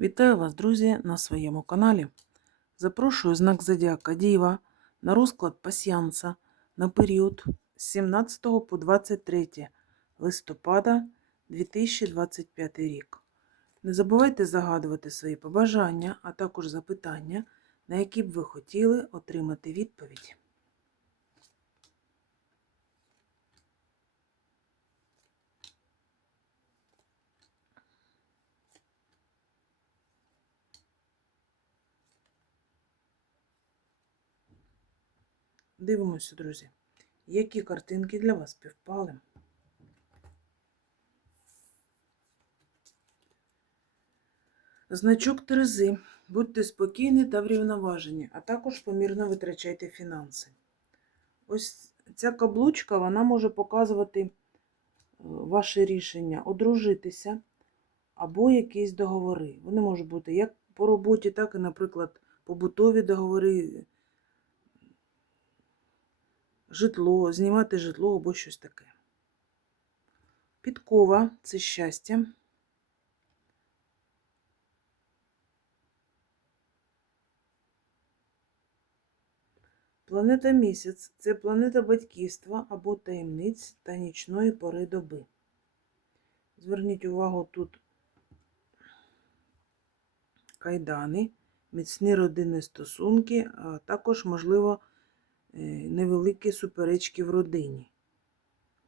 Вітаю вас, друзі, на своєму каналі. Запрошую знак Зодіака Діва на розклад пасіянса на період з 17 по 23 листопада 2025 рік. Не забувайте загадувати свої побажання, а також запитання, на які б ви хотіли отримати відповідь. Дивимося, друзі, які картинки для вас співпали. Значок Терези. Будьте спокійні та врівноважені, а також помірно витрачайте фінанси. Ось ця каблучка вона може показувати е, ваше рішення одружитися або якісь договори. Вони можуть бути як по роботі, так і, наприклад, побутові договори, житло, знімати житло або щось таке. Підкова це щастя. Планета місяць це планета батьківства або таємниць та нічної пори доби. Зверніть увагу тут кайдани, міцні родинні стосунки, а також, можливо, невеликі суперечки в родині.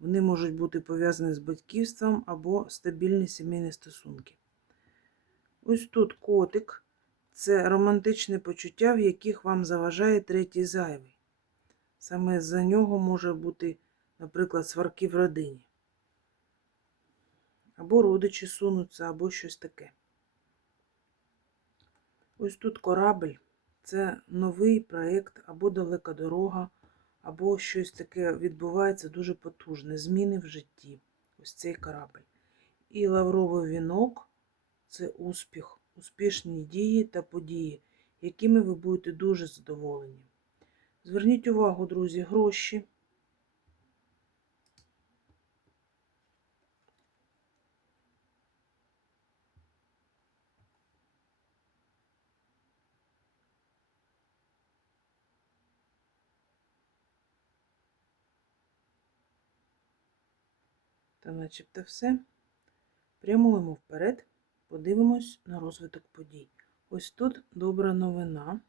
Вони можуть бути пов'язані з батьківством або стабільні сімейні стосунки. Ось тут котик це романтичне почуття, в яких вам заважає третій зайвий. Саме за нього може бути, наприклад, сварки в родині. Або родичі сунуться, або щось таке. Ось тут корабль це новий проєкт, або далека дорога, або щось таке відбувається дуже потужне. Зміни в житті. Ось цей корабль. І лавровий вінок це успіх, успішні дії та події, якими ви будете дуже задоволені. Зверніть увагу, друзі, гроші. Та начебто все. Прямуємо вперед, подивимось на розвиток подій. Ось тут добра новина.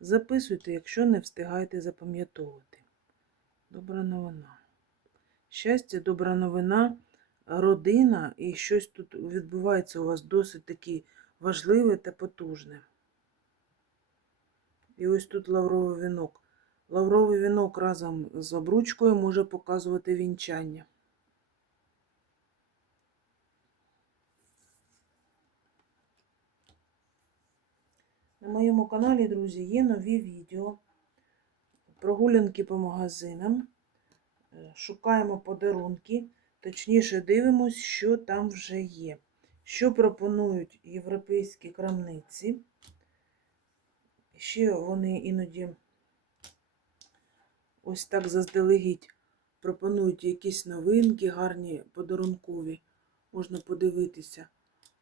Записуйте, якщо не встигаєте запам'ятовувати. Добра новина. Щастя, добра новина, родина і щось тут відбувається у вас досить таки важливе та потужне. І ось тут лавровий вінок. Лавровий вінок разом з обручкою може показувати вінчання. На моєму каналі, друзі, є нові відео, прогулянки по магазинам. Е, Шукаємо подарунки, точніше дивимось, що там вже є. Що пропонують європейські крамниці. Ще вони іноді ось так заздалегідь пропонують якісь новинки, гарні подарункові, можна подивитися.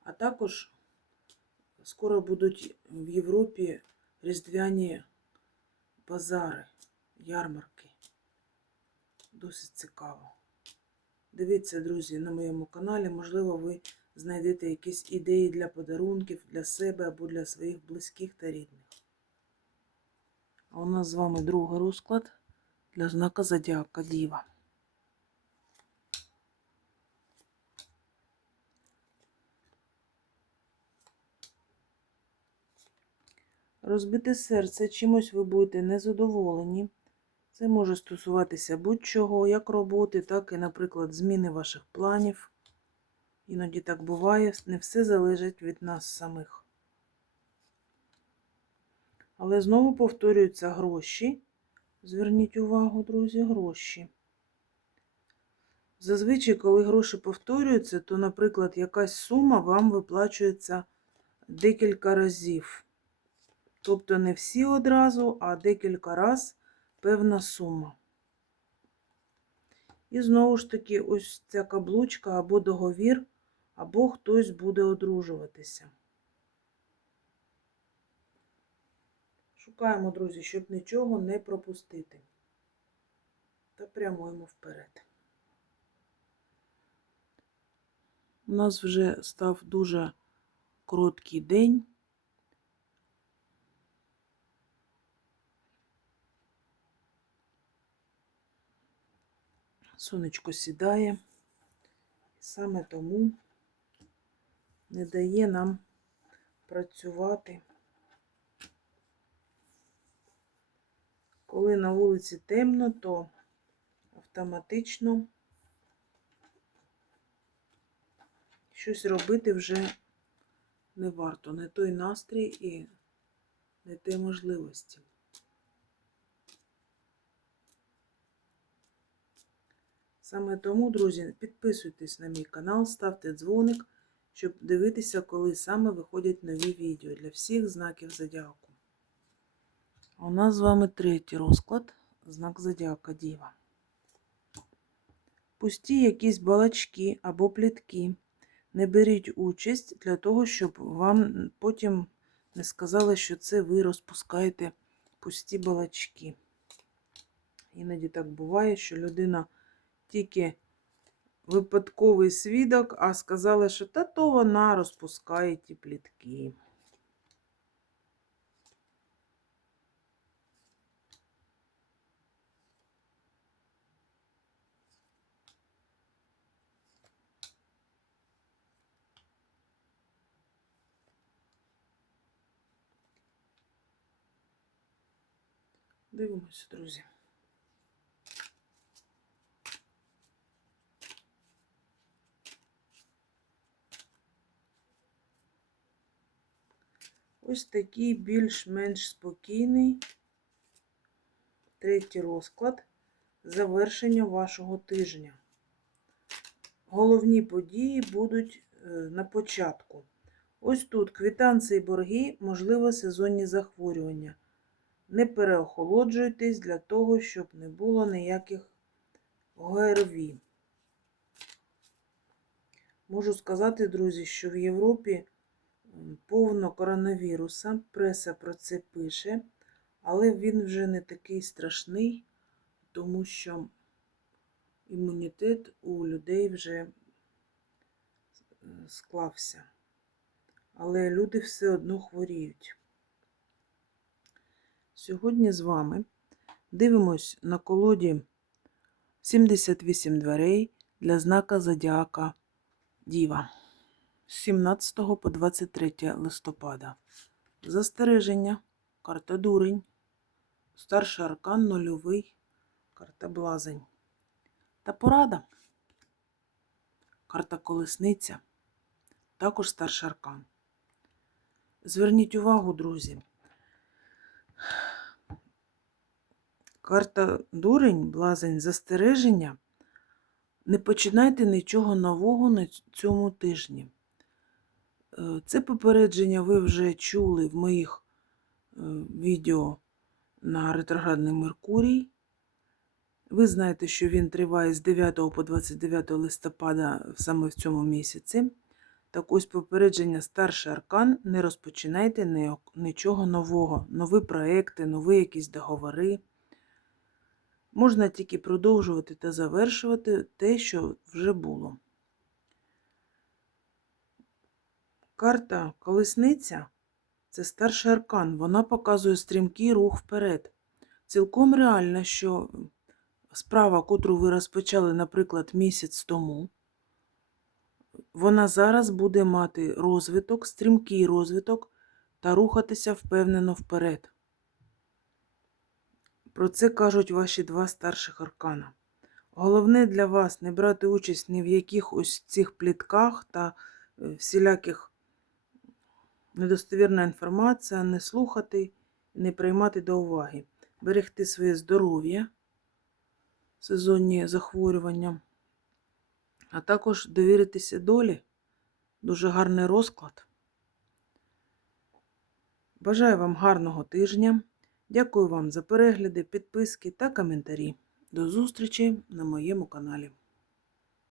А також скоро будуть в Європі різдвяні базари, ярмарки. Досить цікаво. Дивіться, друзі, на моєму каналі, можливо, ви знайдете якісь ідеї для подарунків для себе або для своїх близьких та рідних. А у нас з вами другий розклад для знака Зодіака Діва. Розбите серце, чимось ви будете незадоволені. Це може стосуватися будь-чого, як роботи, так і, наприклад, зміни ваших планів. Іноді так буває, не все залежить від нас самих. Але знову повторюються гроші. Зверніть увагу, друзі, гроші. Зазвичай, коли гроші повторюються, то, наприклад, якась сума вам виплачується декілька разів. Тобто не всі одразу, а декілька разів певна сума. І знову ж таки, ось ця каблучка або договір або хтось буде одружуватися. Шукаємо, друзі, щоб нічого не пропустити. Та прямуємо вперед. У нас вже став дуже короткий день. Сонечко сідає, саме тому не дає нам працювати. Коли на вулиці темно, то автоматично щось робити вже не варто. Не той настрій і не те можливості. Саме тому, друзі, підписуйтесь на мій канал, ставте дзвоник, щоб дивитися, коли саме виходять нові відео для всіх знаків зодіаку. У нас з вами третій розклад, знак зодіака Діва. Пусті якісь балачки або плітки. Не беріть участь для того, щоб вам потім не сказали, що це ви розпускаєте пусті балачки. Іноді так буває, що людина тільки випадковий свідок, а сказали, що та то вона розпускає ті плітки. Дивимося, друзі. Ось такий більш-менш спокійний третій розклад завершення вашого тижня. Головні події будуть е, на початку. Ось тут квитанції борги, можливо, сезонні захворювання. Не переохолоджуйтесь для того, щоб не було ніяких ГРВІ. Можу сказати, друзі, що в Європі повно коронавіруса, преса про це пише, але він вже не такий страшний, тому що імунітет у людей вже склався. Але люди все одно хворіють. Сьогодні з вами дивимось на колоді 78 дверей для знака Зодіака Діва з 17 по 23 листопада. Застереження, карта дурень, старший аркан нульовий, карта блазень. Та порада. Карта колесниця, також старший аркан. Зверніть увагу, друзі. Карта дурень, блазень, застереження. Не починайте нічого нового на цьому тижні. Е, Це попередження ви вже чули в моїх е, відео на ретроградний Меркурій. Ви знаєте, що він триває з 9 по 29 листопада саме в цьому місяці. Так ось попередження старший аркан, не розпочинайте нічого нового, нові проекти, нові якісь договори. Можна тільки продовжувати та завершувати те, що вже було. Карта колесниця це старший аркан, вона показує стрімкий рух вперед. Цілком реально, що справа, котру ви розпочали, наприклад, місяць тому, вона зараз буде мати розвиток, стрімкий розвиток та рухатися впевнено вперед. Про це кажуть ваші два старших аркана. Головне для вас не брати участь ні в яких ось цих плітках та е, всіляких недостовірна інформація, не слухати, не приймати до уваги, берегти своє здоров'я, сезонні захворювання, а також довіритися долі. Дуже гарний розклад. Бажаю вам гарного тижня. Дякую вам за перегляди, підписки та коментарі. До зустрічі на моєму каналі.